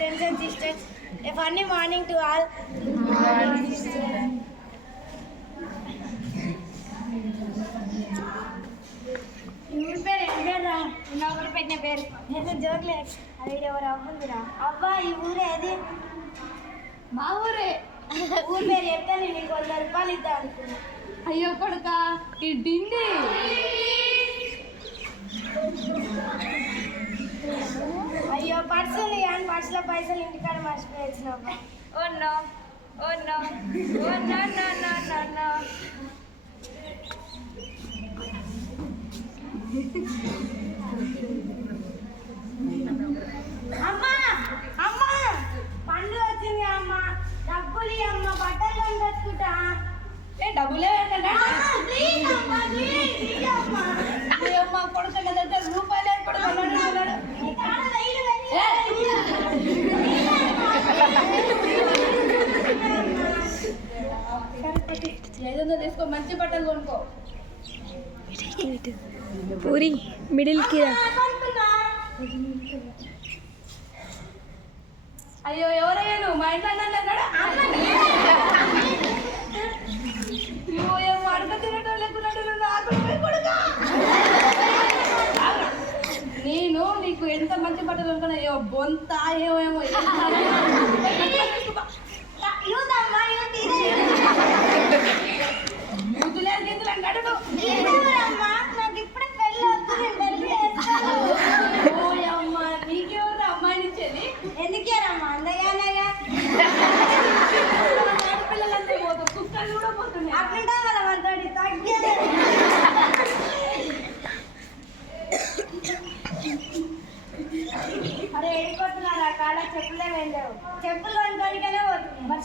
brothers and sisters. A funny morning to all. ఊరి పేరు ఏం పేరురా? నా ఊరు పెట్టిన పేరు నేను జోక్లే. అది ఎవరు అవ్వుందిరా? అవ్వా ఈ ఊరే అది మా ఊరే. ఊరి పేరు చెప్తే నేను నీకు 100 రూపాయలు ఇద్దాం అనుకున్నా. అయ్యో కొడుక ఈ డిండి. అయ్యో పర్సు ఉంది కానీ పర్సులో పైసలు ఇంటికాడ మర్చిపోయొచ్చినవ్వా. Oh no oh no oh no no no no no. అమ్మా అమ్మా పండుగ వచ్చింది అమ్మ, డబ్బులు అమ్మ, బట్టలు కొనుక్కొచ్చుకుంటా. డబ్బులే అమ్మ కొడుకు దగ్గర రూపాయలు కొడుకున్నాడు. తీసుకో, మంచి బట్టలు కొనుక్కో. పూరి మిడిల్ కి అయ్యో ఎవరయ్యా నువ్వు? మా ఇంట్లో అన్నాడు. ఏమో అడుగు తినటం లేకున్నాడు. నేను నీకు ఎంత మంచి బట్టలు అనుకున్నా. అయ్యో బొంత ఏమేమో ముద్దులే గీతులు అంటాడు. నాకు ఇప్పుడే పెళ్ళి వస్తుంది. అమ్మా నీకెవరు అమ్మాయిని ఇచ్చేది? ఎందుకేరమ్మా అందగానేగా. ఆడపిల్లలంతా పోతారు, కుక్కలు కూడా పోతున్నాయి. అట్లుంటా కదా మనతోటి తగ్గేది. అరే ఎడిపోతున్నారా? కాళ్ళ చెప్పులే వెళ్ళావు. చెప్పులు కొనుక్కోనికనే పోతుంది. మరి